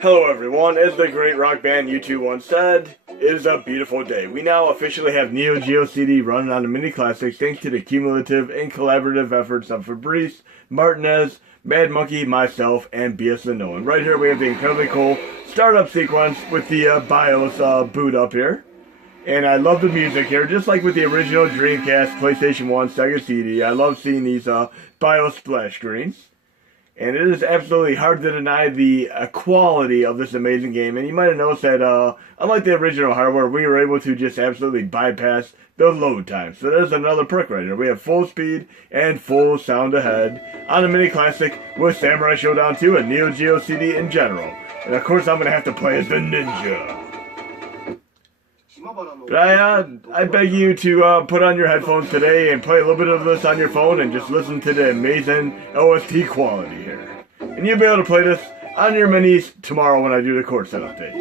Hello everyone, as the great rock band U2 once said, it is a beautiful day. We now officially have Neo Geo CD running on the mini classics thanks to the cumulative and collaborative efforts of Fabrice, Martinez, madmonkey, myself, and bslenul. And right here we have the incredibly cool startup sequence with the BIOS boot up here. And I love the music here, just like with the original Dreamcast, PlayStation 1, Sega CD. I love seeing these BIOS splash screens. And it is absolutely hard to deny the quality of this amazing game. And you might have noticed that, unlike the original hardware, we were able to just absolutely bypass the load time. So there's another perk right here. We have full speed and full sound ahead on a mini classic with Samurai Showdown 2 and Neo Geo CD in general. And of course I'm going to have to play as the ninja. But I beg you to put on your headphones today and play a little bit of this on your phone and just listen to the amazing OST quality here. And you'll be able to play this on your minis tomorrow when I do the core set update.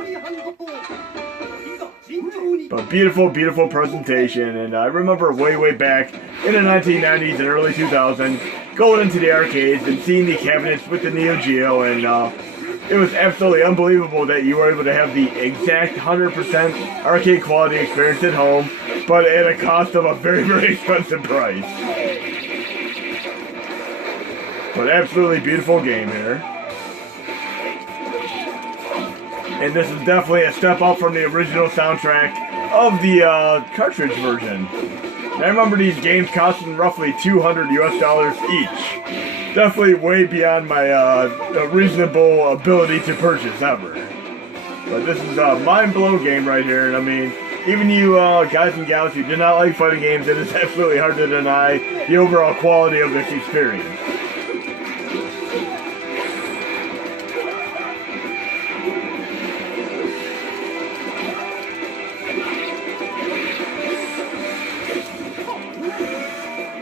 But beautiful, beautiful presentation, and I remember way back in the 1990s and early 2000s going into the arcades and seeing the cabinets with the Neo Geo, and it was absolutely unbelievable that you were able to have the exact 100% arcade quality experience at home, but at a cost of a very expensive price. But absolutely beautiful game here. And this is definitely a step up from the original soundtrack of the cartridge version. And I remember these games costing roughly $200 US each. Definitely way beyond my reasonable ability to purchase ever. But this is a mind-blow game right here, and I mean, even you guys and gals who do not like fighting games, it is absolutely hard to deny the overall quality of this experience.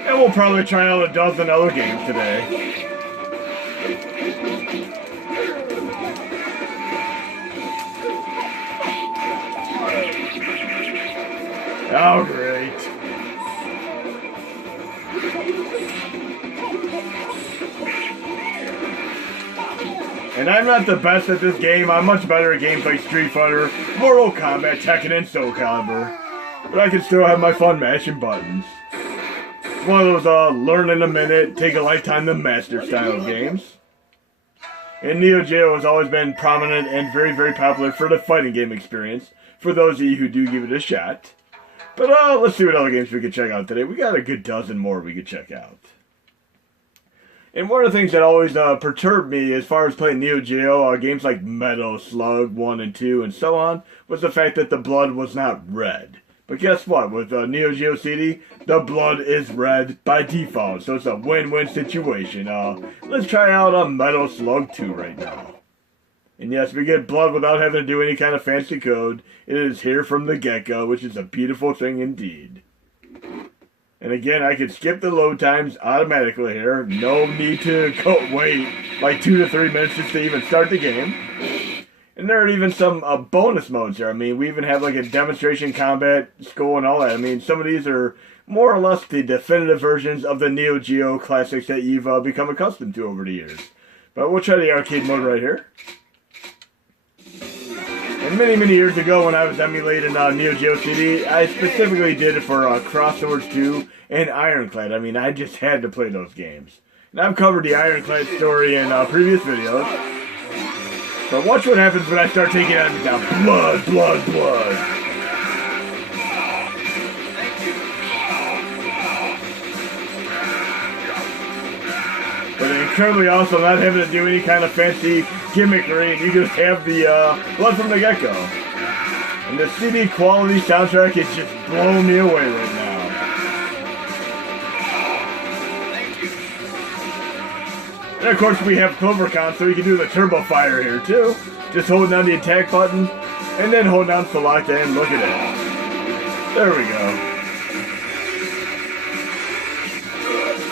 And we'll probably try out a dozen other games today. Oh, great. And I'm not the best at this game. I'm much better at games like Street Fighter, Mortal Kombat, Tekken, and Soul Calibur. But I can still have my fun mashing buttons. It's one of those learn in a minute, take a lifetime to master style games. And Neo Geo has always been prominent and very popular for the fighting game experience, for those of you who do give it a shot. But let's see what other games we can check out today. We got a good dozen more we could check out. And one of the things that always perturbed me as far as playing Neo Geo, games like Metal, Slug 1 and 2 and so on, was the fact that the blood was not red. But guess what? With Neo Geo CD, the blood is red by default, so it's a win-win situation. Let's try out Metal Slug 2 right now. And yes, we get blood without having to do any kind of fancy code. It is here from the get-go, which is a beautiful thing indeed. And again, I can skip the load times automatically here. No need to wait like 2 to 3 minutes just to even start the game. And there are even some bonus modes here. I mean, we even have like a demonstration combat school and all that. I mean, some of these are more or less the definitive versions of the Neo Geo classics that you've become accustomed to over the years. But we'll try the arcade mode right here. And many years ago when I was emulating Neo Geo CD, I specifically did it for Crosswords 2 and Ironclad. I mean, I just had to play those games. And I've covered the Ironclad story in previous videos. But watch what happens when I start taking enemies down. Blood. But incredibly awesome, not having to do any kind of fancy gimmickry, and you just have the blood from the get-go. And the CD quality soundtrack is just blowing me away right now. And of course we have CloverCon, so we can do the turbo fire here too. Just holding down the attack button, and then hold down select and look at it. There we go.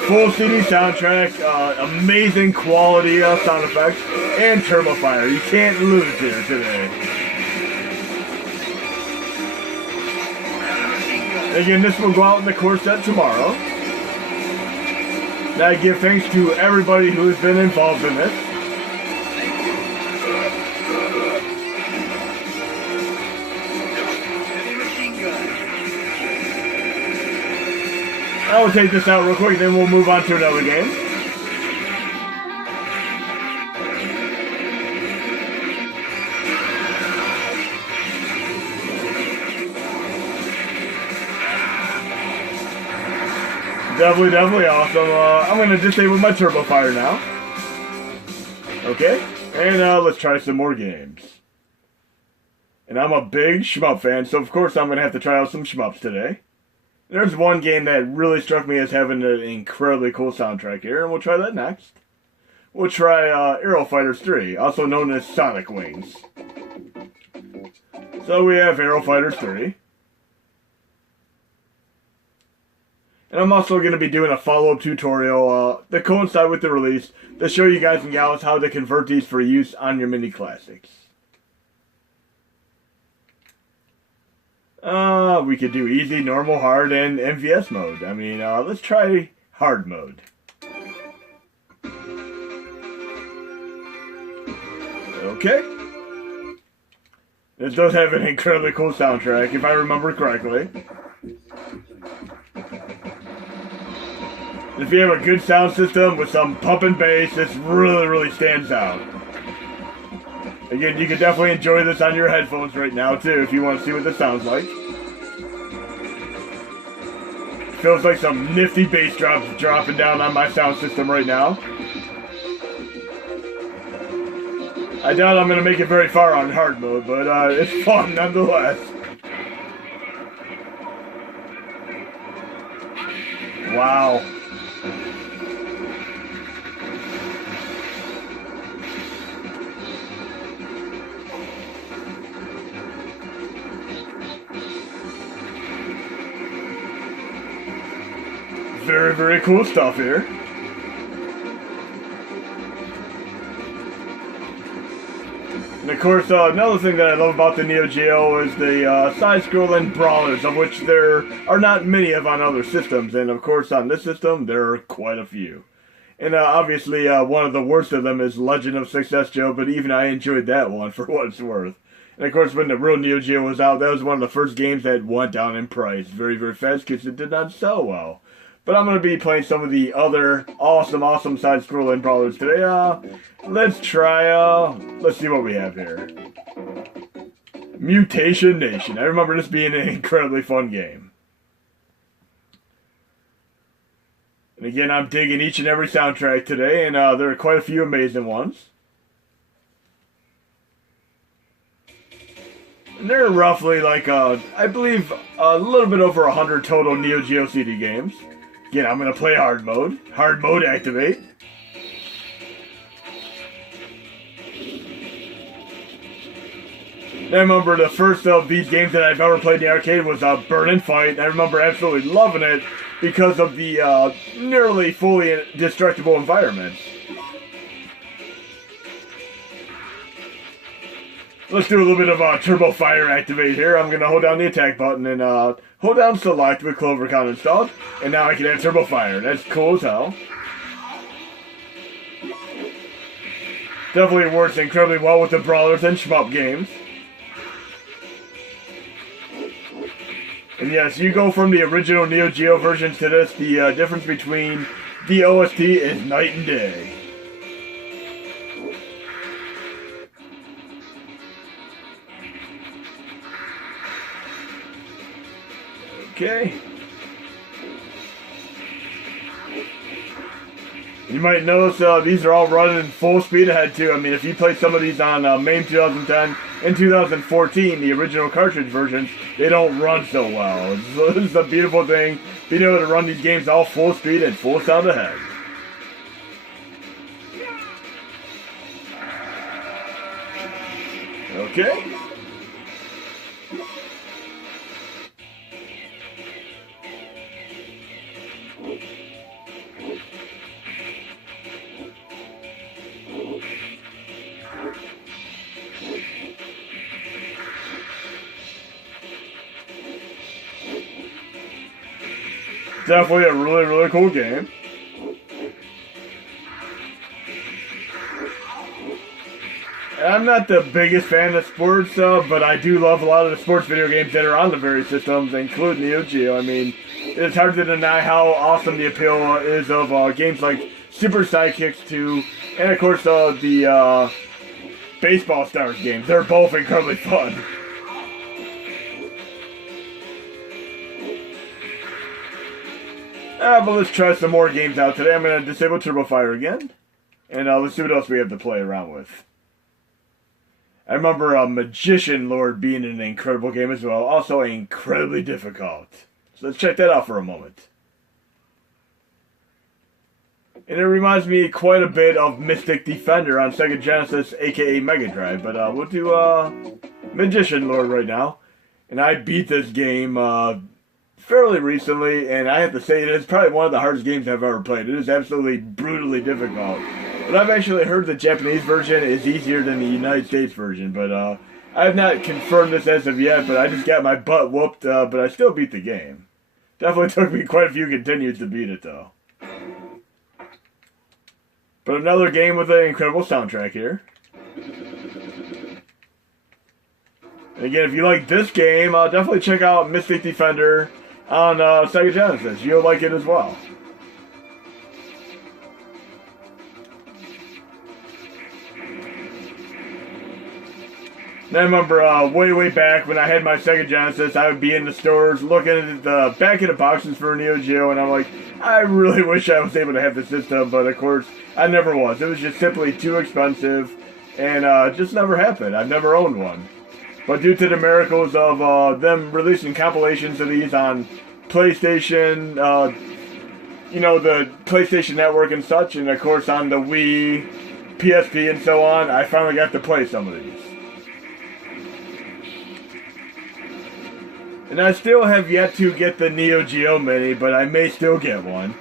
Full CD soundtrack, amazing quality sound effects, and turbo fire. You can't lose here today. Again, this will go out in the core set tomorrow. And I give thanks to everybody who has been involved in this. I will take this out real quick, then we'll move on to another game. Definitely awesome. I'm going to disable my Turbo Fire now. Okay, and let's try some more games. And I'm a big shmup fan, so of course I'm going to have to try out some shmups today. There's one game that really struck me as having an incredibly cool soundtrack here, and we'll try that next. We'll try Aero Fighters 3, also known as Sonic Wings. So we have Aero Fighters 3. And I'm also going to be doing a follow-up tutorial to coincide with the release to show you guys and gals how to convert these for use on your mini classics. We could do easy, normal, hard, and MVS mode. I mean, let's try hard mode. Okay. This does have an incredibly cool soundtrack, if I remember correctly. If you have a good sound system with some pump and bass, this really stands out. Again, you can definitely enjoy this on your headphones right now, too, if you want to see what this sounds like. Feels like some nifty bass drops dropping down on my sound system right now. I doubt I'm going to make it very far on hard mode, but it's fun nonetheless. Wow. Very cool stuff here. And of course, another thing that I love about the Neo Geo is the side-scrolling brawlers, of which there are not many of on other systems. And of course, on this system, there are quite a few. And obviously, one of the worst of them is Legend of Success Joe, but even I enjoyed that one for what it's worth. And of course, when the real Neo Geo was out, that was one of the first games that went down in price very fast because it did not sell well. But I'm going to be playing some of the other awesome side-scrolling brawlers today. Let's try, let's see what we have here. Mutation Nation. I remember this being an incredibly fun game. And again, I'm digging each and every soundtrack today, and there are quite a few amazing ones. And there are roughly, like, I believe, a little bit over 100 total Neo Geo CD games. Again, I'm going to play hard mode. Hard mode activate. I remember the first of these games that I've ever played in the arcade was Burn and Fight. I remember absolutely loving it because of the nearly fully destructible environments. Let's do a little bit of Turbo Fire activate here. I'm going to hold down the attack button and hold down select with CloverCon installed. And now I can have Turbo Fire. That's cool as hell. Definitely works incredibly well with the brawlers and shmup games. And yes, you go from the original Neo Geo versions to this, the difference between the OST is night and day. Okay. You might notice these are all running full speed ahead too. I mean, if you played some of these on May 2010 and 2014, the original cartridge versions, they don't run so well. So this is a beautiful thing, being able to run these games all full speed and full sound ahead. Okay. Definitely a really cool game. And I'm not the biggest fan of sports, but I do love a lot of the sports video games that are on the various systems, including Neo Geo. I mean, it's hard to deny how awesome the appeal is of games like Super Sidekicks 2, and of course the Baseball Stars games. They're both incredibly fun. But let's try some more games out today. I'm going to disable Turbo Fire again. And let's see what else we have to play around with. I remember Magician Lord being an incredible game as well. Also incredibly difficult. So let's check that out for a moment. And it reminds me quite a bit of Mystic Defender on Sega Genesis, aka Mega Drive. But we'll do Magician Lord right now. And I beat this game fairly recently, and I have to say it is probably one of the hardest games I've ever played. It is absolutely brutally difficult. But I've actually heard the Japanese version is easier than the United States version. But I have not confirmed this as of yet, but I just got my butt whooped, but I still beat the game. Definitely took me quite a few continues to beat it, though. But another game with an incredible soundtrack here. And again, if you like this game, definitely check out Mystic Defender on Sega Genesis. You'll like it as well. And I remember way back when I had my Sega Genesis, I would be in the stores looking at the back of the boxes for Neo Geo, and I'm like, I really wish I was able to have the system, but of course, I never was. It was just simply too expensive, and just never happened. I've never owned one. But due to the miracles of them releasing compilations of these on PlayStation, you know, the PlayStation Network and such, and of course on the Wii, PSP, and so on, I finally got to play some of these. And I still have yet to get the Neo Geo Mini, but I may still get one.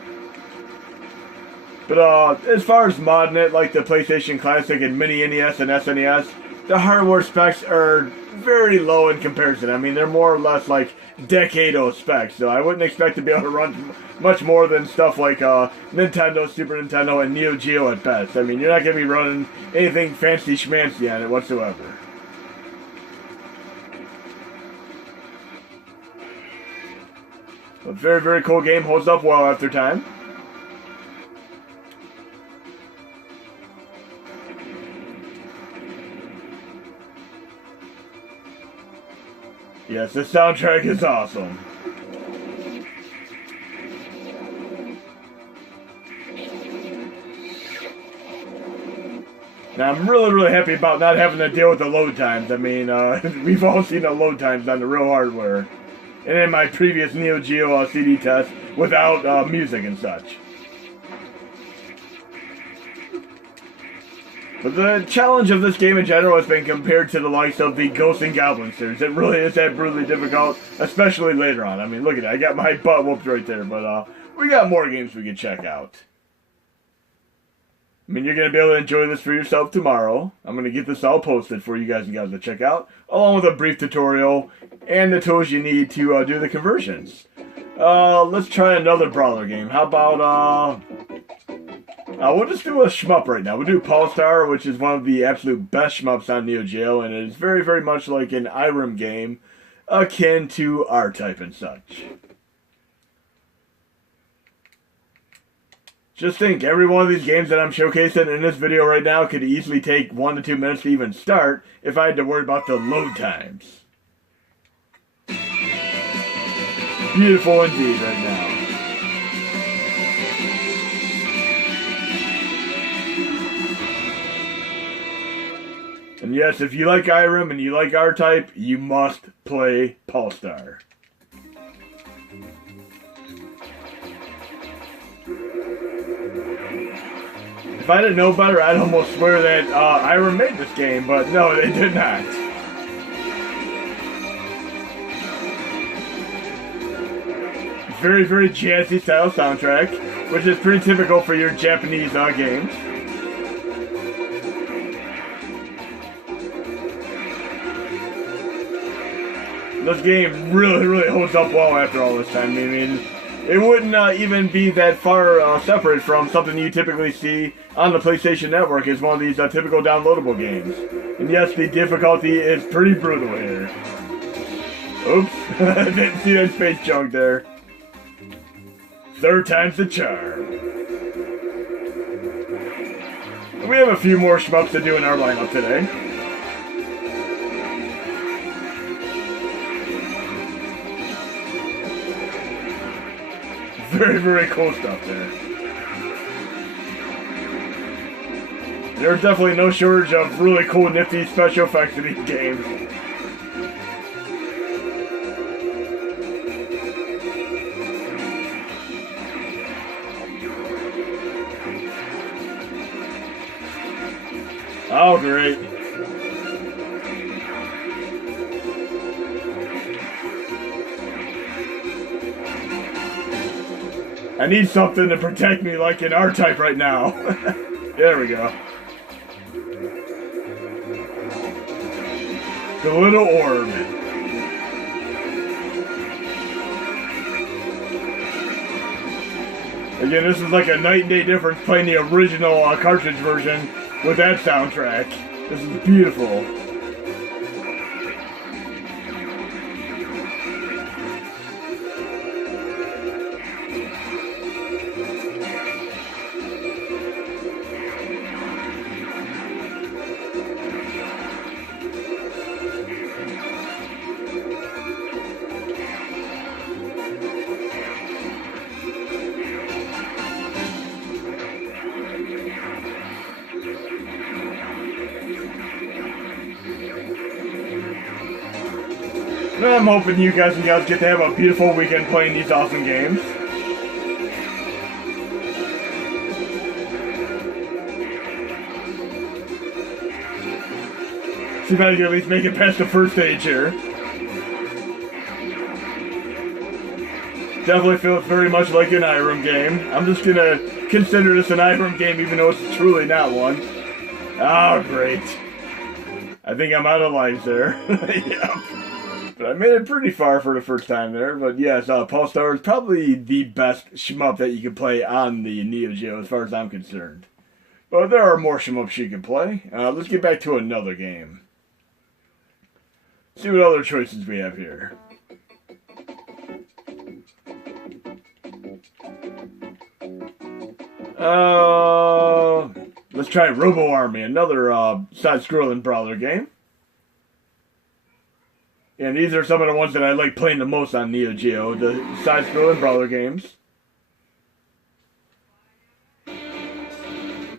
But as far as modding it, like the PlayStation Classic and Mini NES and SNES, the hardware specs are very low in comparison. I mean, they're more or less like decade-old specs, so I wouldn't expect to be able to run much more than stuff like Nintendo, Super Nintendo, and Neo Geo at best. I mean, you're not going to be running anything fancy schmancy on it whatsoever. A very, very cool game, holds up well after time. Yes, the soundtrack is awesome. Now, I'm really happy about not having to deal with the load times. I mean, we've all seen the load times on the real hardware. And in my previous Neo Geo CD test, without music and such. But the challenge of this game in general has been compared to the likes of the Ghosts and Goblins series. It really is that brutally difficult, especially later on. I mean, look at that. I got my butt whooped right there, but we got more games we can check out. I mean, you're going to be able to enjoy this for yourself tomorrow. I'm going to get this all posted for you guys to check out, along with a brief tutorial and the tools you need to do the conversions. Let's try another brawler game. How about, we'll just do a shmup right now. We'll do Polestar, which is one of the absolute best shmups on Neo Geo, and it is very, very much like an Irem game, akin to R-Type and such. Just think, every one of these games that I'm showcasing in this video right now could easily take 1 to 2 minutes to even start if I had to worry about the load times. Beautiful indeed right now. And yes, if you like Irem and you like R-Type, you must play Polestar. If I didn't know better, I'd almost swear that Irem made this game, but no, they did not. Very, very jazzy style soundtrack, which is pretty typical for your Japanese games. This game really holds up well after all this time. I mean, it wouldn't even be that far separate from something you typically see on the PlayStation Network as one of these typical downloadable games. And yes, the difficulty is pretty brutal here. Oops, didn't see that space junk there. Third time's the charm. We have a few more shmups to do in our lineup today. Very, very cool stuff there. There's definitely no shortage of really cool, nifty special effects in these games. Oh, great. I need something to protect me like in R-Type right now. There we go. The little orb. Again, this is like a night and day difference playing the original cartridge version with that soundtrack. This is beautiful. I'm hoping you guys and gals get to have a beautiful weekend playing these awesome games. See if I can at least make it past the first stage here. Definitely feels very much like an IROM game. I'm just gonna consider this an IROM game even though it's truly not one. Oh, great. I think I'm out of lives there. Yep. But I made it pretty far for the first time there. But yes, Pulsar is probably the best shmup that you can play on the Neo Geo as far as I'm concerned. But there are more shmups you can play. Let's get back to another game. See what other choices we have here. Let's try Robo Army, another side-scrolling brawler game. And these are some of the ones that I like playing the most on Neo Geo, the side-scrolling brawler games.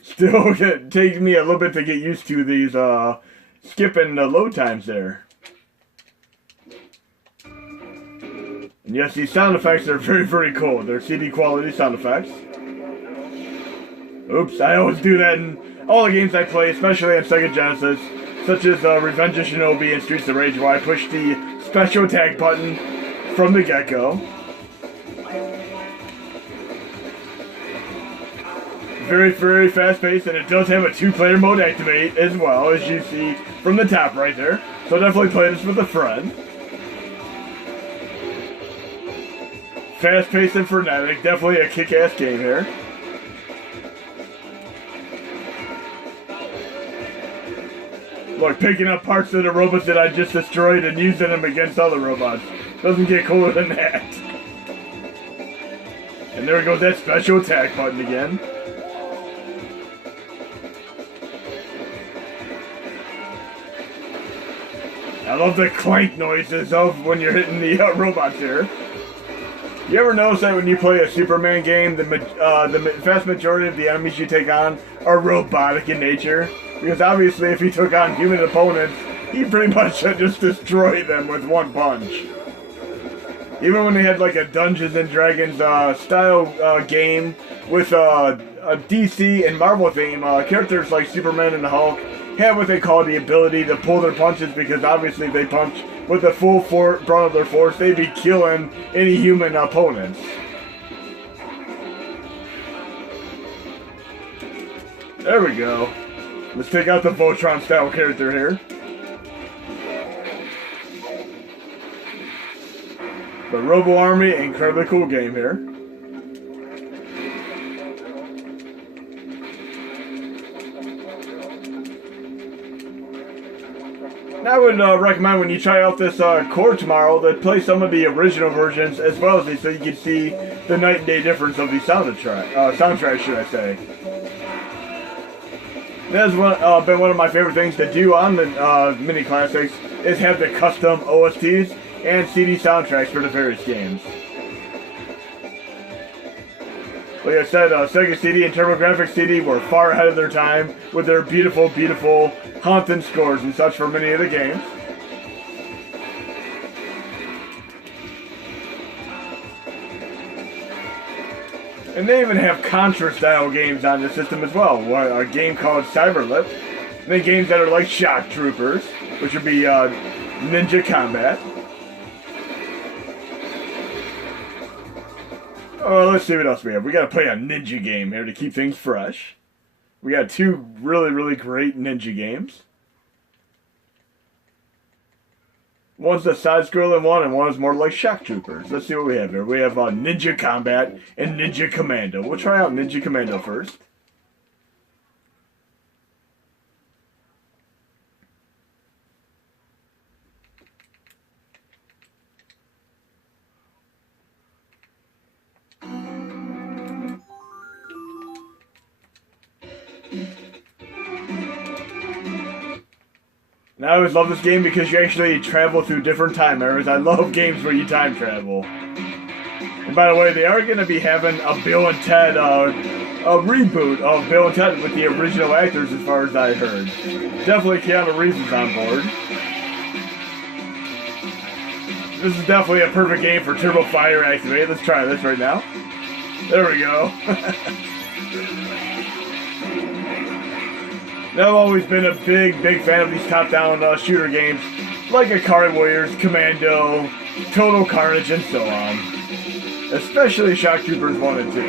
Still, it takes me a little bit to get used to these skipping the load times there. And yes, these sound effects are very, very cool. They're CD quality sound effects. Oops, I always do that in all the games I play, especially on Sega Genesis, such as Revenge of Shinobi and Streets of Rage, where I push the special attack button from the get-go. Very, very fast-paced, and it does have a 2-player mode activate as well, as you see from the top right there. So definitely play this with a friend. Fast-paced and frenetic, definitely a kick-ass game here. Look, picking up parts of the robots that I just destroyed and using them against other robots. Doesn't get cooler than that. And there goes that special attack button again. I love the clank noises of when you're hitting the robots here. You ever notice that when you play a Superman game, the vast majority of the enemies you take on are robotic in nature? Because obviously if he took on human opponents, he'd pretty much just destroy them with one punch. Even when they had like a Dungeons and Dragons style game with a DC and Marvel theme, characters like Superman and the Hulk have what they call the ability to pull their punches, because obviously if they punch with the full brunt of their force, they'd be killing any human opponents. There we go. Let's take out the Voltron style character here. The Robo Army, incredibly cool game here. Now I would recommend when you try out this core tomorrow that play some of the original versions as well as these, so you can see the night and day difference of the soundtrack, should I say. That's been one of my favorite things to do on the mini classics is have the custom OSTs and CD soundtracks for the various games. Like I said, Sega CD and TurboGrafx CD were far ahead of their time with their beautiful, beautiful haunting scores and such for many of the games. And they even have Contra-style games on the system as well. A game called Cyberlip. And then games that are like Shock Troopers, which would be Ninja Combat. Oh, let's see what else we have. We gotta play a ninja game here to keep things fresh. We got two really, really great ninja games. One's the side-scrolling one, and one is more like Shock Troopers. Let's see what we have here. We have Ninja Combat and Ninja Commando. We'll try out Ninja Commando first. And I always love this game because you actually travel through different time eras. I love games where you time travel. And by the way, they are going to be having a Bill and Ted, a reboot of Bill and Ted with the original actors as far as I heard. Definitely Keanu Reeves is on board. This is definitely a perfect game for Turbo Fire activate. Let's try this right now. There we go. Now, I've always been a big, big fan of these top-down shooter games, like Akari Warriors, Commando, Total Carnage, and so on. Especially Shock Troopers 1 and 2.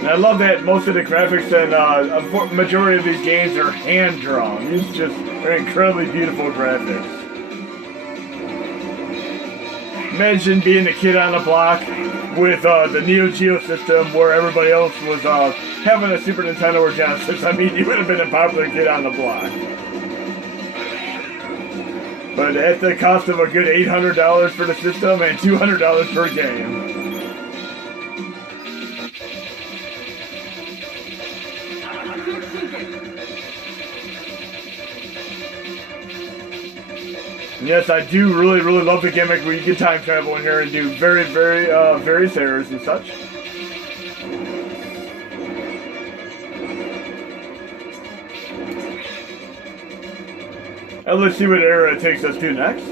And I love that most of the graphics and a majority of these games are hand-drawn. These just are incredibly beautiful graphics. Imagine being a kid on the block with the Neo Geo system where everybody else was having a Super Nintendo or Genesis. I mean, you would have been a popular kid on the block. But at the cost of a good $800 for the system and $200 per game. Yes, I do really, really love the gimmick where you can time travel in here and do very, very, various errors and such. And let's see what era it takes us to next.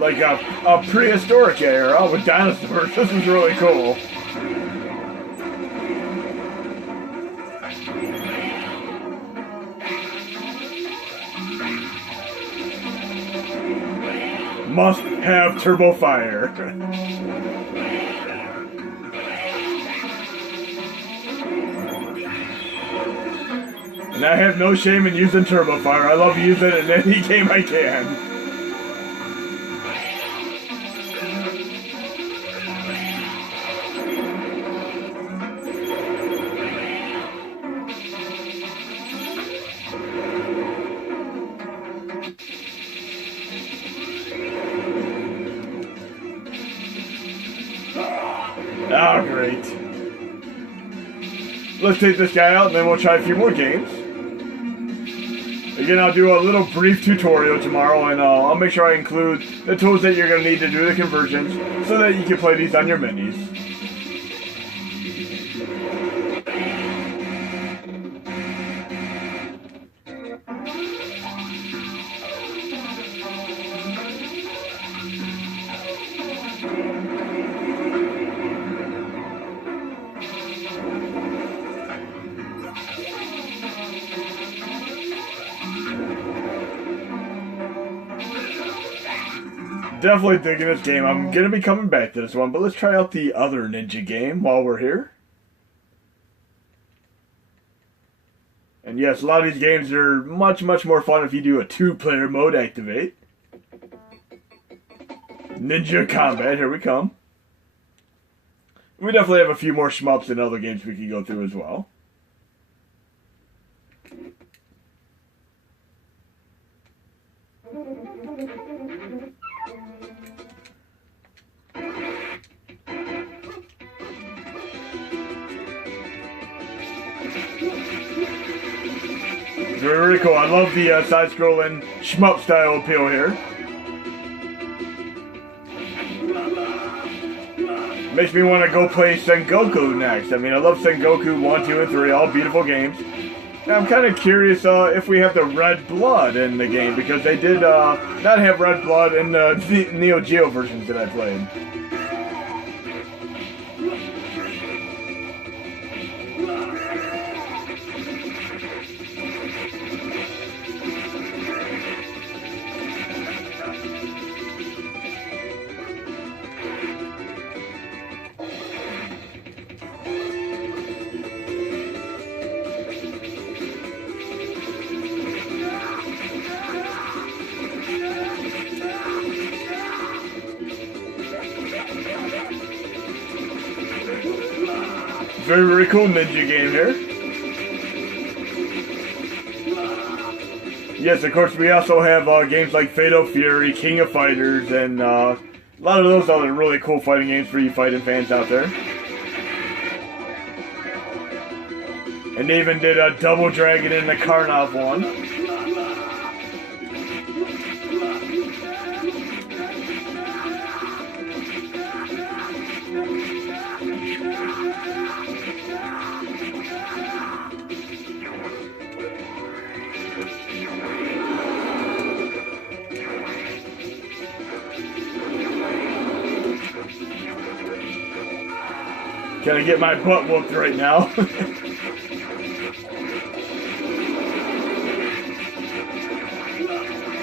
Like a prehistoric era with dinosaurs. This is really cool. Must have turbo fire. And I have no shame in using turbo fire. I love using it in any game I can. Oh, great. Let's take this guy out and then we'll try a few more games. Again, I'll do a little brief tutorial tomorrow and I'll make sure I include the tools that you're going to need to do the conversions so that you can play these on your minis. Definitely digging this game. I'm going to be coming back to this one, but let's try out the other ninja game while we're here. And yes, a lot of these games are much more fun if you do a 2-player mode activate. Ninja Combat, here we come. We definitely have a few more shmups and other games we can go through as well. Very cool. I love the side-scrolling shmup style appeal here. Makes me want to go play Sengoku next. I mean, I love Sengoku 1, 2, and 3, all beautiful games. Now, I'm kind of curious if we have the red blood in the game, because they did not have red blood in the Neo Geo versions that I played. Very cool ninja game here. Yes, of course, we also have games like Fatal Fury, King of Fighters, and a lot of those other really cool fighting games for you fighting fans out there. And they even did a Double Dragon in the Karnov one. Gonna get my butt whooped right now.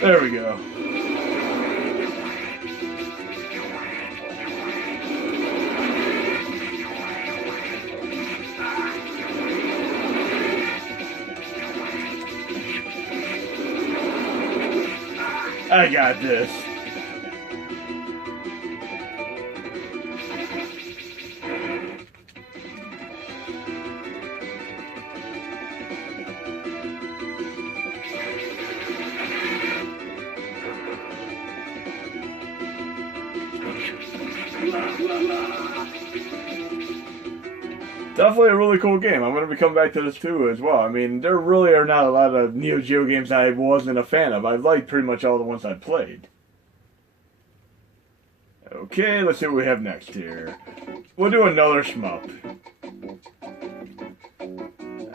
There we go. I got this. Definitely a really cool game. I'm going to be coming back to this too as well. I mean, there really are not a lot of Neo Geo games I wasn't a fan of. I've liked pretty much all the ones I've played. Okay, let's see what we have next here. We'll do another shmup.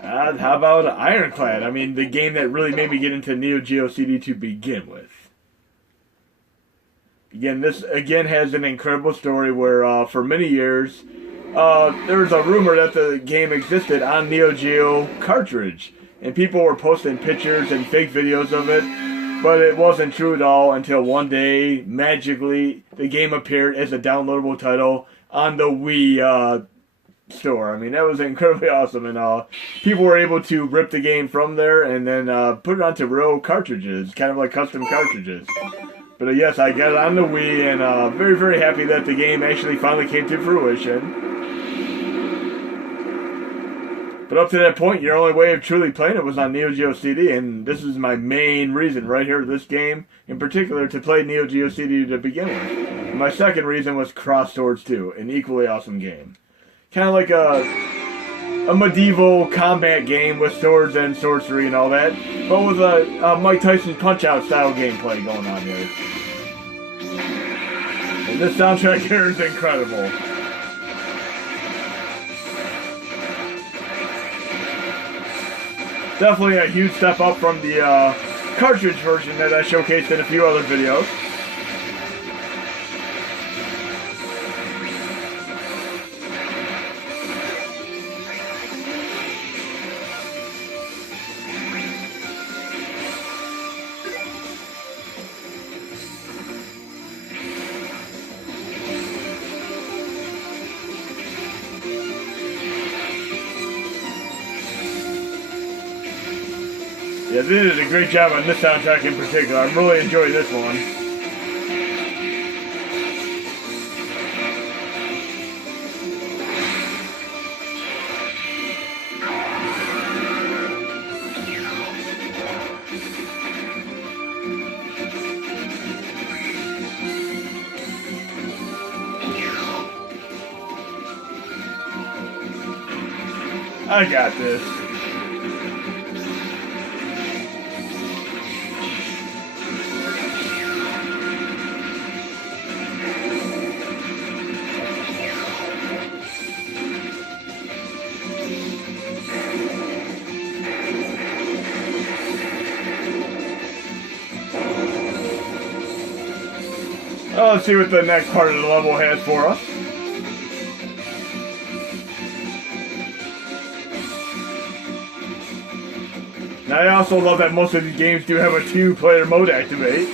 How about Ironclad? I mean, the game that really made me get into Neo Geo CD to begin with. Again, this has an incredible story where for many years there was a rumor that the game existed on Neo Geo cartridge, and people were posting pictures and fake videos of it, but it wasn't true at all until one day, magically, the game appeared as a downloadable title on the Wii store. I mean, that was incredibly awesome, and people were able to rip the game from there and then put it onto real cartridges, kind of like custom cartridges. But yes, I got it on the Wii, and very happy that the game actually finally came to fruition. But up to that point, your only way of truly playing it was on Neo Geo CD, and this is my main reason right here, this game in particular, to play Neo Geo CD to begin with. And my second reason was Cross Swords 2, an equally awesome game. Kind of like a medieval combat game with swords and sorcery and all that, but with a Mike Tyson Punch-Out style gameplay going on here. And this soundtrack here is incredible. Definitely a huge step up from the cartridge version that I showcased in a few other videos. Yeah, they did a great job on this soundtrack in particular. I'm really enjoying this one. I got this. Oh, let's see what the next part of the level has for us. Now, I also love that most of these games do have a 2-player mode activate.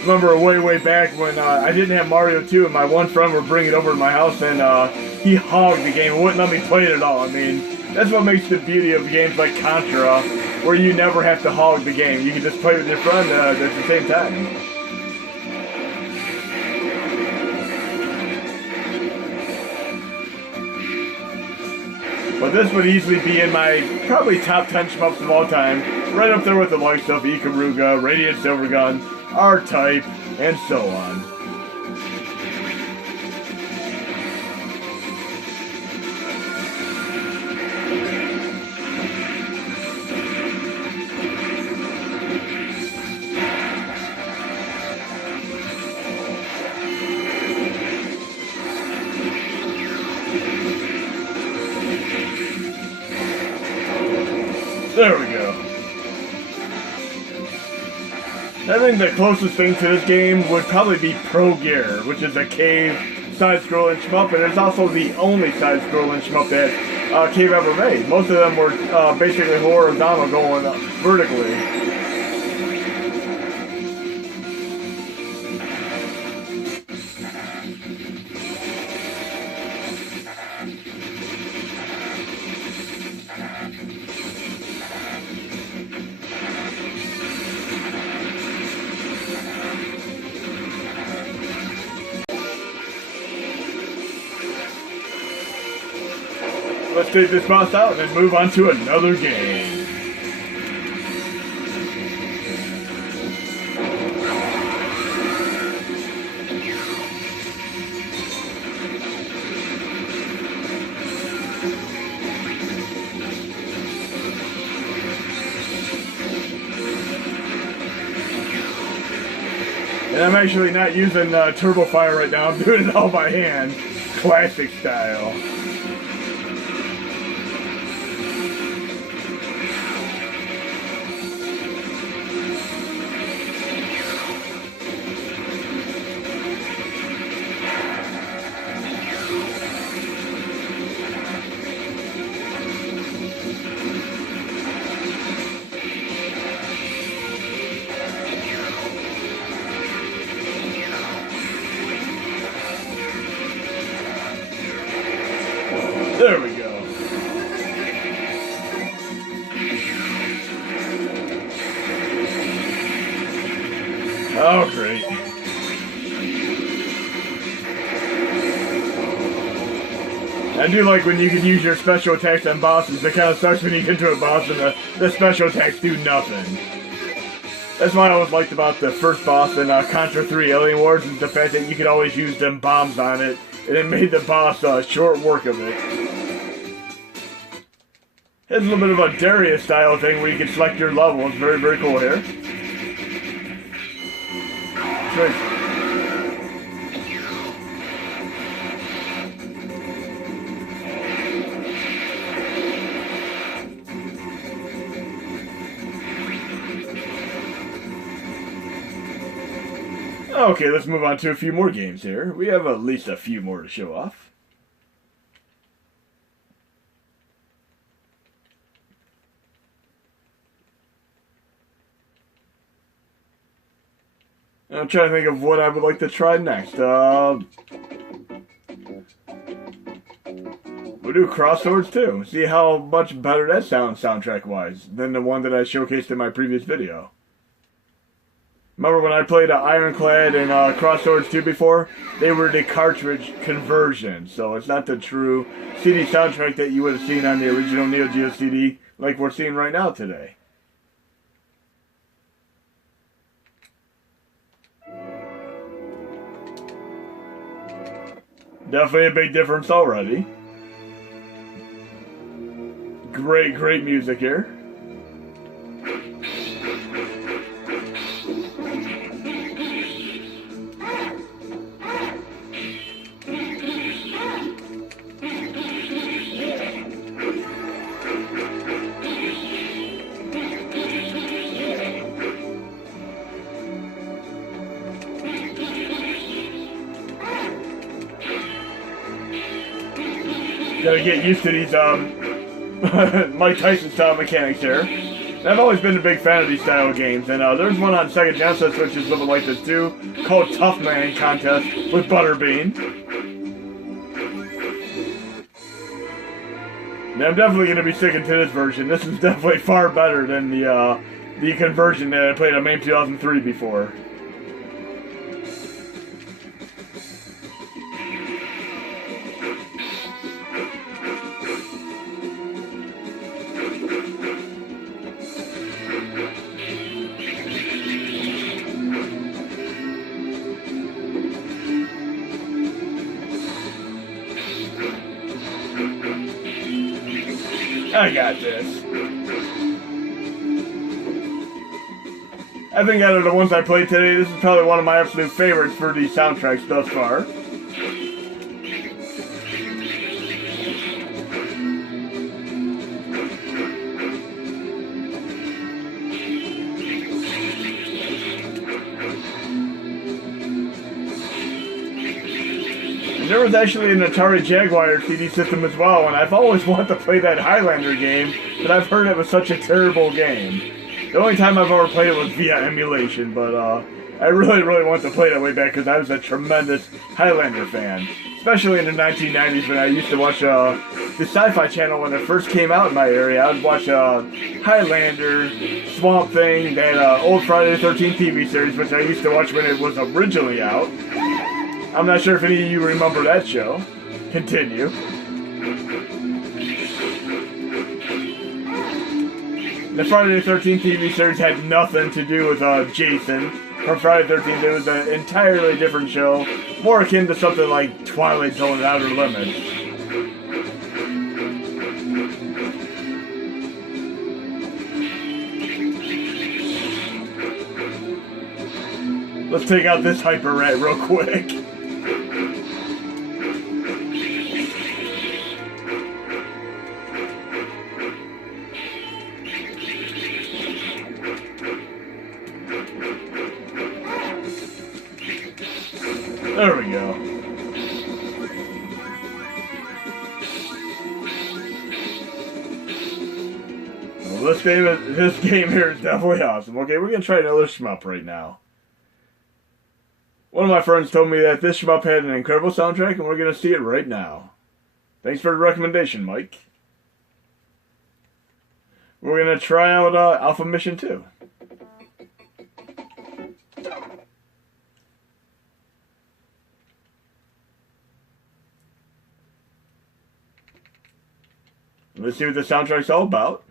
Remember way back when I didn't have Mario 2 and my one friend would bring it over to my house and he hogged the game and wouldn't let me play it at all. I mean, that's what makes the beauty of games like Contra, where you never have to hog the game. You can just play with your friend at the same time. But this would easily be in my probably top 10 shmups of all time, right up there with the likes of Ikaruga, Radiant Silvergun, R-Type, and so on. There we go. I think the closest thing to this game would probably be Pro Gear, which is a cave side-scrolling shmup, and it's also the only side-scrolling shmup that Cave ever made. Most of them were basically horizontal, going vertically. Let's take this boss out and move on to another game. And I'm actually not using Turbo Fire right now, I'm doing it all by hand, classic style. There we go. Oh, great. I do like when you can use your special attacks on bosses. It kind of sucks when you get into a boss and the special attacks do nothing. That's what I always liked about the first boss in Contra 3 Alien Wars, is the fact that you could always use them bombs on it, and it made the boss short work of it. It's a little bit of a Darius style thing where you can select your level. It's very cool here. Great. Okay, let's move on to a few more games here. We have at least a few more to show off. I'm trying to think of what I would like to try next. We We'll do Crosswords too. See how much better that sounds soundtrack-wise than the one that I showcased in my previous video. Remember when I played Ironclad and Crosswords 2 before? They were the cartridge conversion, so it's not the true CD soundtrack that you would have seen on the original Neo Geo CD like we're seeing right now today. Definitely a big difference already. Great music here. Gotta get used to these Mike Tyson style mechanics here. And I've always been a big fan of these style of games, and there's one on Sega Genesis which is a little bit like this too, called Tough Man Contest with Butterbean. And I'm definitely gonna be sticking to this version. This is definitely far better than the conversion that I played on MAME 2003 before. I got this. I think out of the ones I played today, this is probably one of my absolute favorites for these soundtracks thus far. There was actually an Atari Jaguar CD system as well, and I've always wanted to play that Highlander game, but I've heard it was such a terrible game. The only time I've ever played it was via emulation, but I really wanted to play that way back because I was a tremendous Highlander fan. Especially in the 1990s when I used to watch the Sci-Fi Channel when it first came out in my area. I would watch Highlander, Swamp Thing, that old Friday the 13th TV series, which I used to watch when it was originally out. I'm not sure if any of you remember that show. Continue. The Friday the 13th TV series had nothing to do with Jason from Friday the 13th. It was an entirely different show, more akin to something like Twilight Zone and Outer Limits. Let's take out this Hyper Rat real quick. There we go. Well, this game here is definitely awesome. Okay, we're gonna try another shmup right now. One of my friends told me that this shmup had an incredible soundtrack, and we're gonna see it right now. Thanks for the recommendation, Mike. We're gonna try out Alpha Mission 2. Let's see what the soundtrack's all about.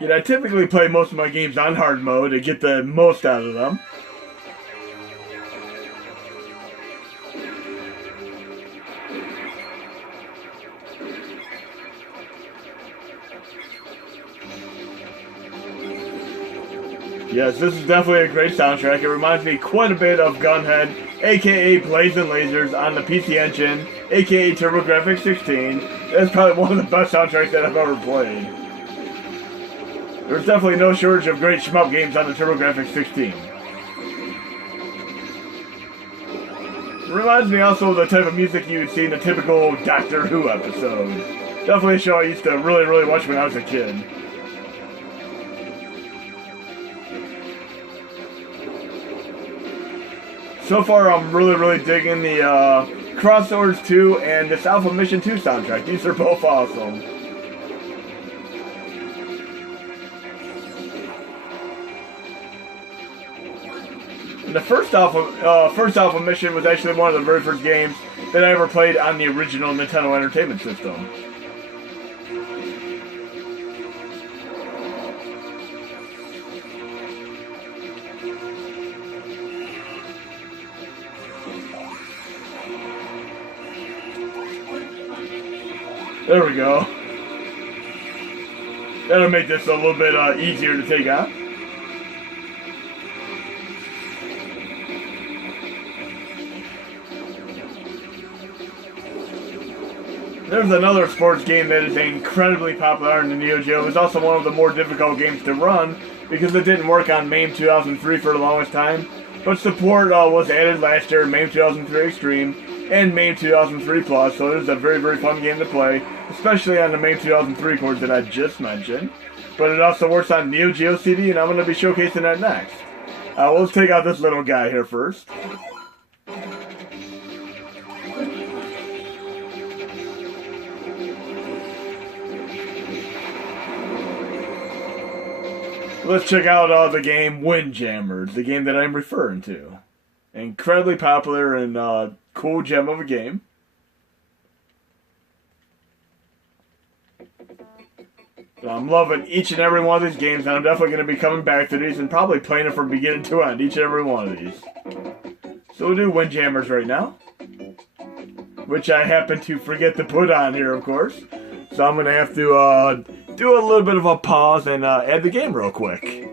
Yeah, I typically play most of my games on hard mode to get the most out of them. Yes, this is definitely a great soundtrack. It reminds me quite a bit of Gunhead, aka Blazing Lasers on the PC Engine, aka TurboGrafx 16. That's probably one of the best soundtracks that I've ever played. There's definitely no shortage of great shmup games on the TurboGrafx 16. It reminds me also of the type of music you would see in a typical Doctor Who episode. Definitely a show I used to really watch when I was a kid. so far I'm really digging the Crosswords 2 and this Alpha Mission 2 soundtrack. These are both awesome. And the first Alpha Mission was actually one of the very first games that I ever played on the original Nintendo Entertainment System. There we go. That'll make this a little bit easier to take out. There's another sports game that is incredibly popular in the Neo Geo. It was also one of the more difficult games to run because it didn't work on MAME 2003 for the longest time. But support was added last year in MAME 2003 Extreme and MAME 2003 Plus, so it is a very fun game to play, especially on the MAME 2003 cores that I just mentioned. But it also works on Neo Geo CD, and I'm going to be showcasing that next. Let's take out this little guy here first. Let's check out the game Windjammer, the game that I'm referring to. Incredibly popular and cool gem of a game. So I'm loving each and every one of these games, and I'm definitely going to be coming back to these and probably playing it from beginning to end, each and every one of these. So we'll do Windjammers right now, which I happen to forget to put on here, of course. So I'm going to have to do a little bit of a pause and add the game real quick.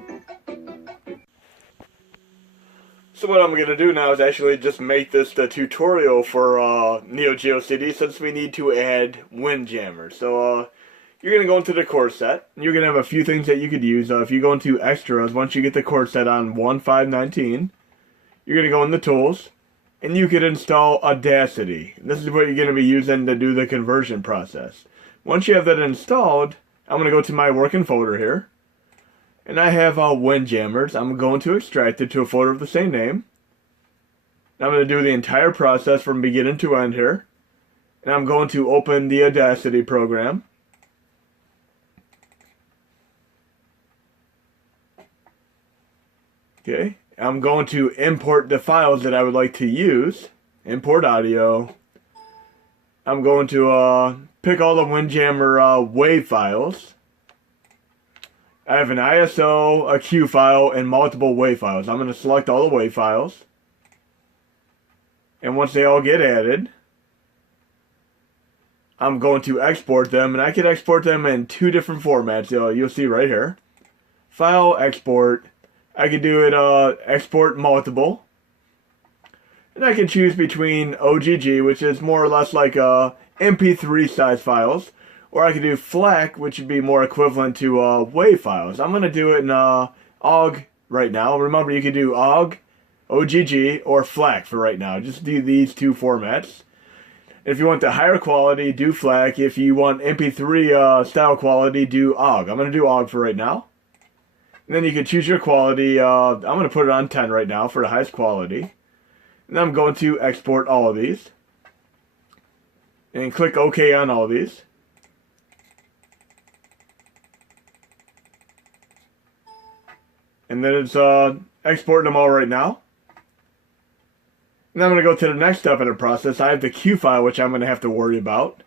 So what I'm going to do now is actually just make this the tutorial for Neo Geo CD, since we need to add Windjammer. So you're going to go into the core set, and you're going to have a few things that you could use. If you go into extras, once you get the core set on 1519, you're going to go into tools, and you could install Audacity. This is what you're going to be using to do the conversion process. Once you have that installed, I'm going to go to my working folder here. And I have Windjammers. I'm going to extract it to a folder of the same name. I'm going to do the entire process from beginning to end here. And I'm going to open the Audacity program. Okay. I'm going to import the files that I would like to use. Import audio. I'm going to pick all the Windjammer WAV files. I have an ISO, a Q file, and multiple WAV files. I'm going to select all the WAV files. And once they all get added, I'm going to export them. And I can export them in two different formats. You'll see right here. File, export. I can do it export multiple. And I can choose between OGG, which is more or less like MP3 size files. Or I could do FLAC, which would be more equivalent to WAV files. I'm going to do it in OGG right now. Remember, you can do OGG, OGG, or FLAC for right now. Just do these two formats. If you want the higher quality, do FLAC. If you want MP3 style quality, do OGG. I'm going to do OGG for right now. And then you can choose your quality. I'm going to put it on 10 right now for the highest quality. And I'm going to export all of these. And click OK on all of these. And then it's exporting them all right now. And I'm going to go to the next step in the process. I have the Q file, which I'm going to have to worry about.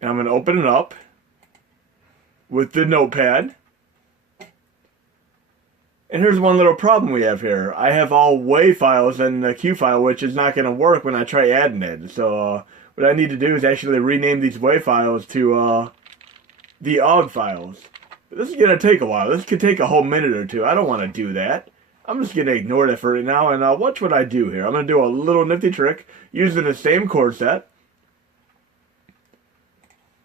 And I'm going to open it up with the notepad. And here's one little problem we have here. I have all WAV files in the Q file, which is not going to work when I try adding it. So what I need to do is actually rename these WAV files to the OGG files. This is going to take a while. This could take a whole minute or two. I don't want to do that. I'm just going to ignore that for right now. And watch what I do here. I'm going to do a little nifty trick using the same chord set.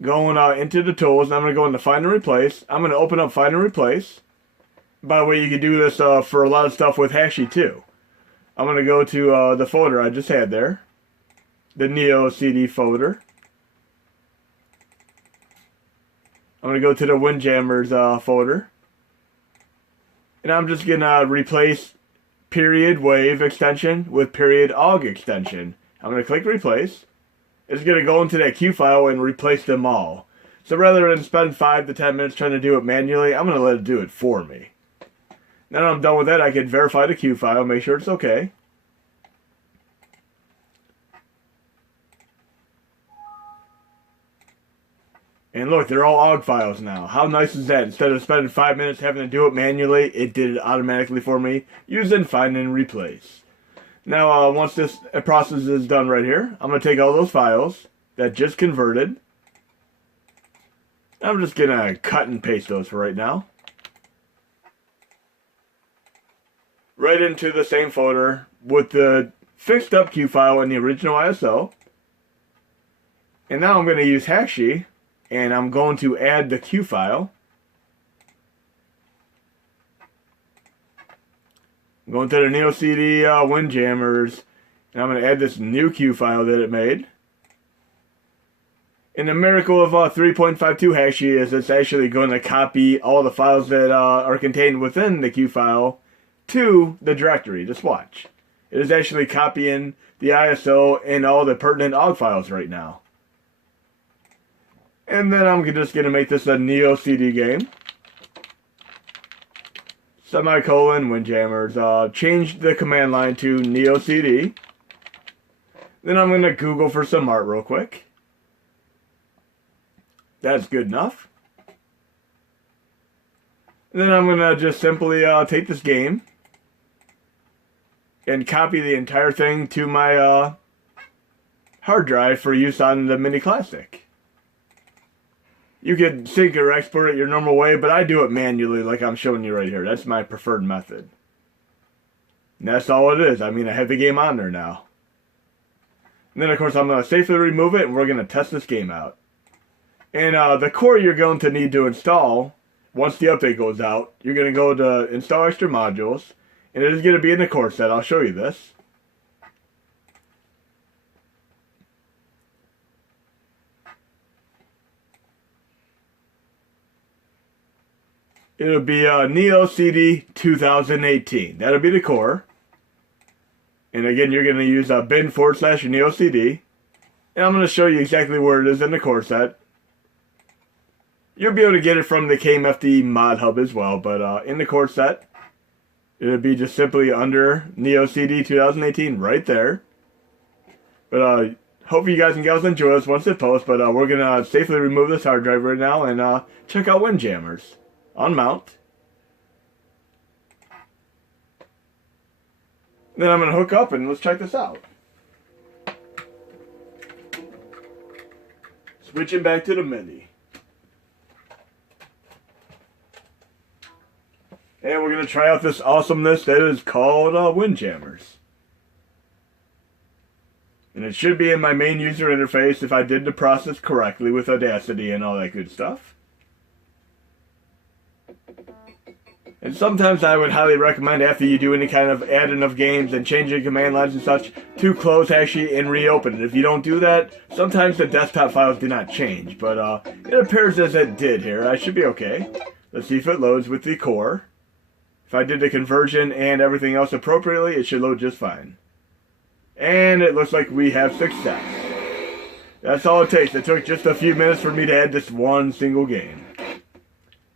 Going into the tools. And I'm going to go into Find and Replace. I'm going to open up Find and Replace. By the way, you can do this for a lot of stuff with Hashi too. I'm going to go to the folder I just had there. The Neo CD folder. I'm going to go to the Windjammers folder. And I'm just going to replace period wave extension with period aug extension. I'm going to click replace. It's going to go into that Q file and replace them all. So rather than spend 5 to 10 minutes trying to do it manually, I'm going to let it do it for me. Now that I'm done with that, I can verify the Q file, make sure it's okay. And look, they're all aug files now. How nice is that? Instead of spending 5 minutes having to do it manually, it did it automatically for me using find and replace. Now, once this process is done right here, I'm going to take all those files that just converted. I'm just going to cut and paste those for right now. Right into the same folder with the fixed up Q file in the original ISO. And now I'm going to use Hackshi. And I'm going to add the Q file. I'm going to the Neo CD Windjammers. And I'm going to add this new Q file that it made. And the miracle of 3.52 Hackshi is it's actually going to copy all the files that are contained within the Q file to the directory. Just watch. It is actually copying the ISO and all the pertinent aug files right now. And then I'm just going to make this a Neo CD game. Semicolon, Windjammers. Change the command line to Neo CD. Then I'm going to Google for some art real quick. That's good enough. And then I'm going to just simply take this game and copy the entire thing to my hard drive for use on the Mini Classic. You can sync or export it your normal way, but I do it manually like I'm showing you right here. That's my preferred method. And that's all it is. I mean, I have the game on there now. And then, of course, I'm going to safely remove it, and we're going to test this game out. And the core you're going to need to install, once the update goes out, you're going to go to Install Extra Modules, and it is going to be in the core set. I'll show you this. It'll be Neo CD 2018. That'll be the core. And again, you're going to use bin/Neo CD. And I'm going to show you exactly where it is in the core set. You'll be able to get it from the KMFD mod hub as well. But in the core set, it'll be just simply under Neo CD 2018 right there. But hope you guys and gals enjoy this once it posts. But we're going to safely remove this hard drive right now and check out Windjammers. On mount. Then I'm going to hook up and let's check this out. Switching back to the Mini. And we're going to try out this awesomeness that is called Windjammers. And it should be in my main user interface if I did the process correctly with Audacity and all that good stuff. And sometimes I would highly recommend after you do any kind of add-in of games and changing command lines and such to close Hackshi and reopen it. If you don't do that, sometimes the desktop files do not change. But it appears as it did here. I should be okay. Let's see if it loads with the core. If I did the conversion and everything else appropriately, it should load just fine. And it looks like we have success. That's all it takes. It took just a few minutes for me to add this one single game.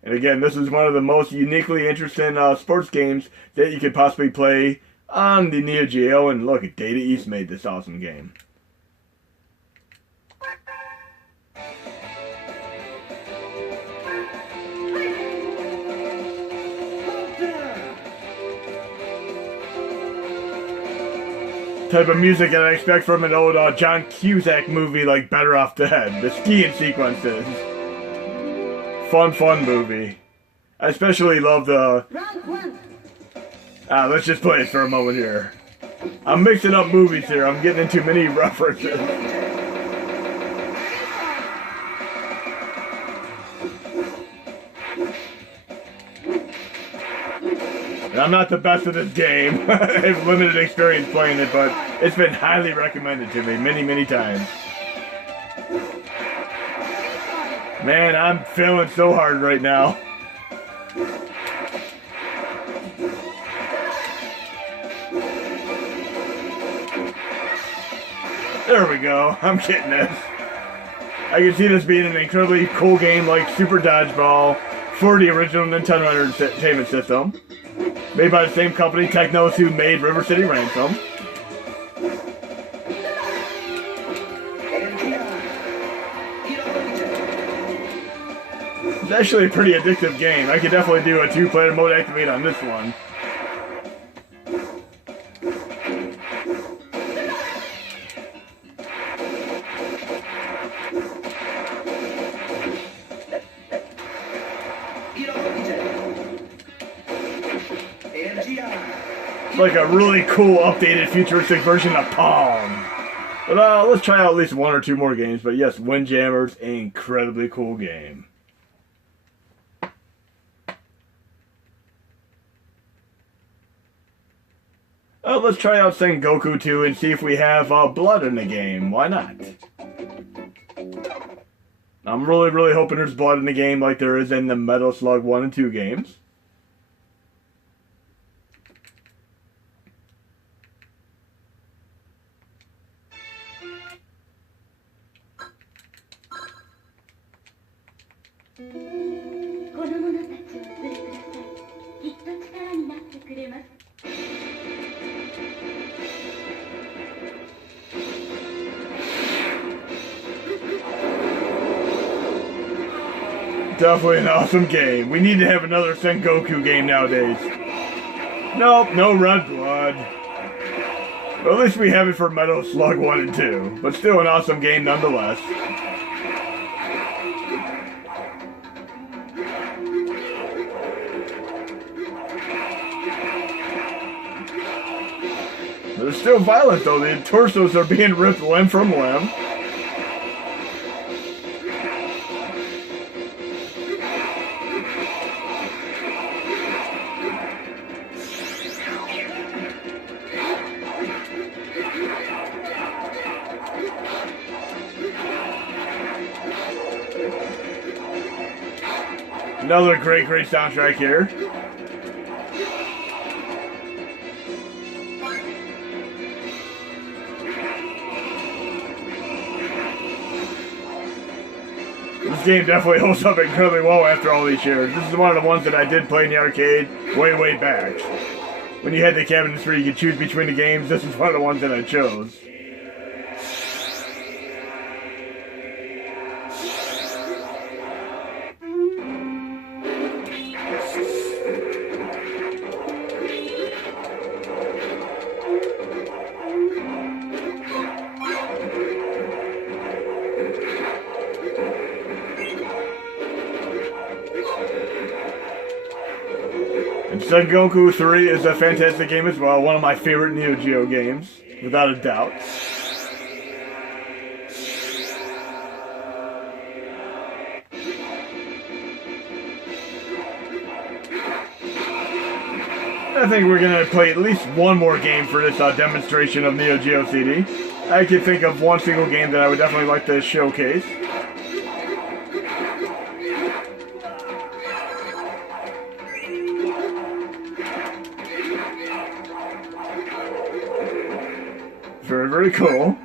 And again, this is one of the most uniquely interesting sports games that you could possibly play on the Neo Geo. And look, Data East made this awesome game. Type of music that I expect from an old John Cusack movie like Better Off Dead. The skiing sequences. Fun movie. I especially love the... let's just play it for a moment here. I'm mixing up movies here. I'm getting into many references. And I'm not the best at this game. I have limited experience playing it, but it's been highly recommended to me many times. Man, I'm feeling so hard right now. There we go. I'm getting this. I can see this being an incredibly cool game like Super Dodgeball for the original Nintendo Entertainment System. Made by the same company, Technos, who made River City Ransom. It's actually a pretty addictive game. I could definitely do a 2-player mode activate on this one. It's like a really cool, updated, futuristic version of Pong. But let's try out at least 1 or 2 more games. But yes, Windjammer's an incredibly cool game. Let's try out Sengoku 2 and see if we have blood in the game. Why not? I'm really hoping there's blood in the game like there is in the Metal Slug 1 and 2 games. Definitely an awesome game. We need to have another Sengoku game nowadays. Nope, no red blood. But at least we have it for Metal Slug 1 and 2. But still an awesome game nonetheless. They're still violent though. The torsos are being ripped limb from limb. Another great soundtrack here. This game definitely holds up incredibly well after all these years. This is one of the ones that I did play in the arcade way back. When you had the cabinets where you could choose between the games, this is one of the ones that I chose. Sengoku 3 is a fantastic game as well, one of my favorite Neo Geo games, without a doubt. I think we're going to play at least one more game for this demonstration of Neo Geo CD. I can think of one single game that I would definitely like to showcase. Very cool.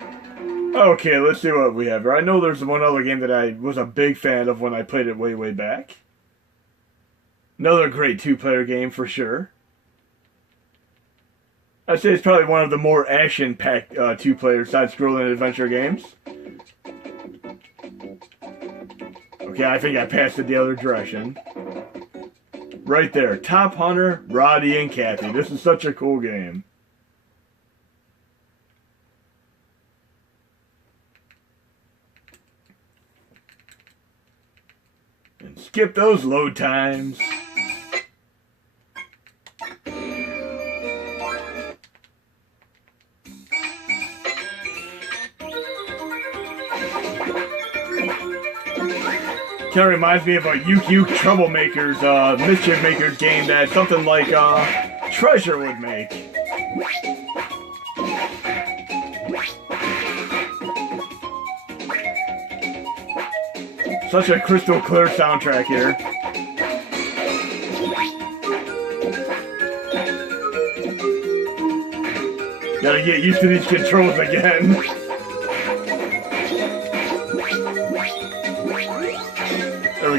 Okay, let's see what we have here. I know there's one other game that I was a big fan of when I played it way back. Another great 2-player game for sure. I'd say it's probably one of the more action-packed 2-player side-scrolling adventure games. Okay, I think I passed it the other direction. Right there, Top Hunter, Roddy and Kathy. This is such a cool game. And skip those load times. Kind of reminds me of a Uke Troublemakers, Mischief Makers game that something like Treasure would make. Such a crystal clear soundtrack here. Gotta get used to these controls again.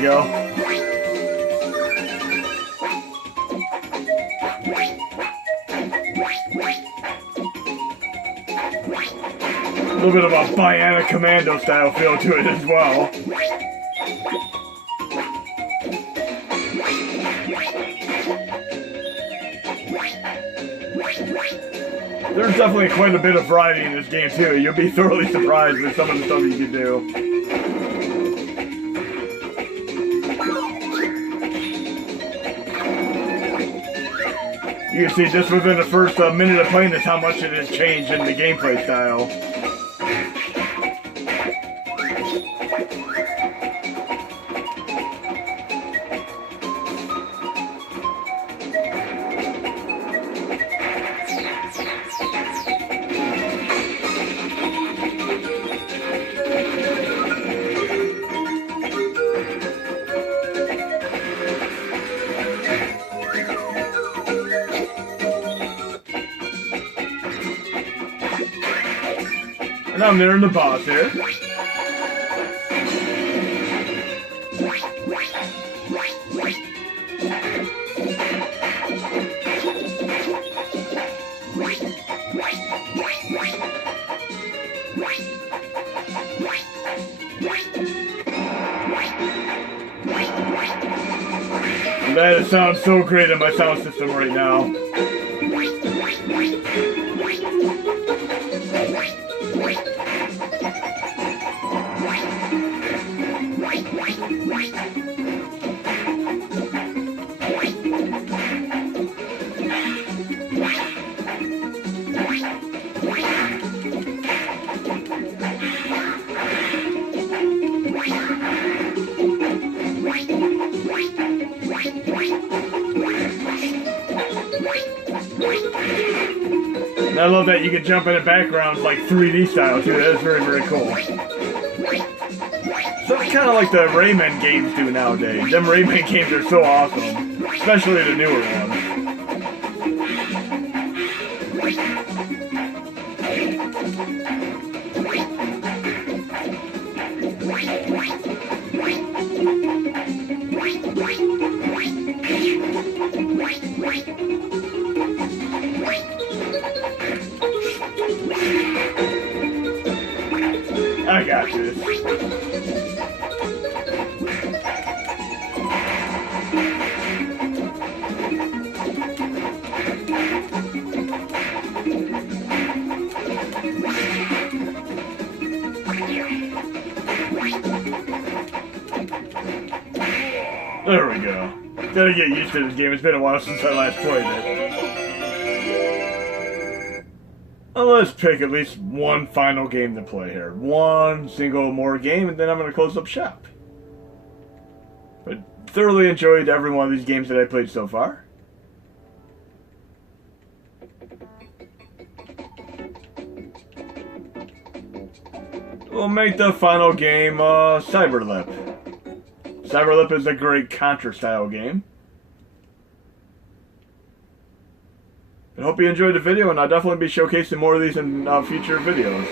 we go. A little bit of a Bionic Commando style feel to it as well. There's definitely quite a bit of variety in this game too. You'll be thoroughly surprised with some of the stuff you can do. You can see just within the first minute of playing this how much it has changed in the gameplay style. And I'm nearing the boss here. That sounds so great in my sound system right now. And I love that you can jump in the background like 3D style too. That is very, very cool. So it's kind of like the Rayman games do nowadays. Them Rayman games are so awesome, especially the newer ones. I got this. There we go. Gotta get used to this game. It's been a while since I last played it. Well, let's pick at least one final game to play here. One single more game, and then I'm going to close up shop. But thoroughly enjoyed every one of these games that I played so far. We'll make the final game Cyberlip. Cyberlip is a great Contra-style game. I hope you enjoyed the video, and I'll definitely be showcasing more of these in future videos.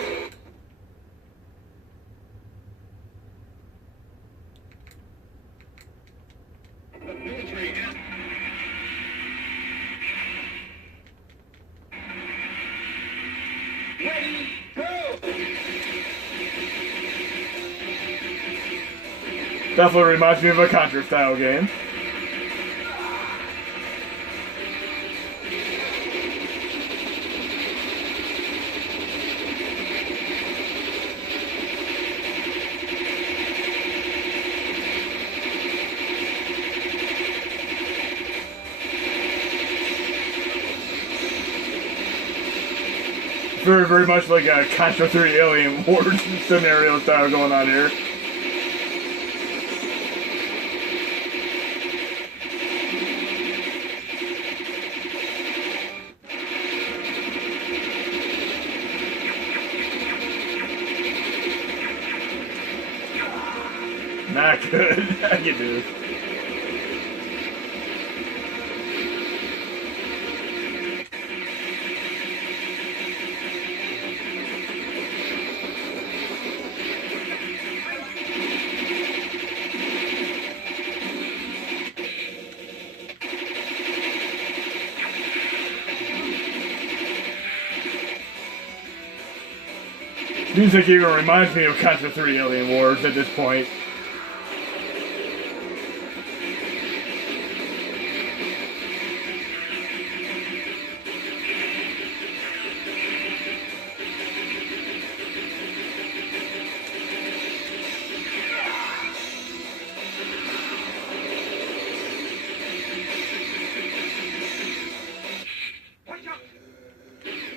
Definitely reminds me of a Contra-style game. Very, very much like a Contra 3 Alien Wars scenario style going on here. Not good. I can do this. Music even reminds me of Contra 3 Alien Wars at this point.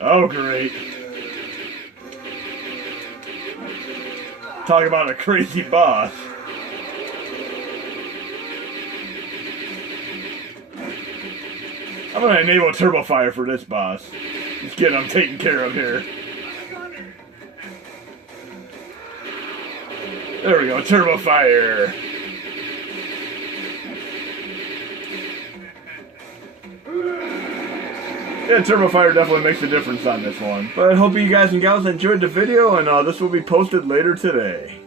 Oh, great. Talk about a crazy boss. I'm gonna enable Turbo Fire for this boss. Just get him taken care of here. There we go, Turbo Fire. Yeah, Turbo Fire definitely makes a difference on this one. But I hope you guys and gals enjoyed the video, and this will be posted later today.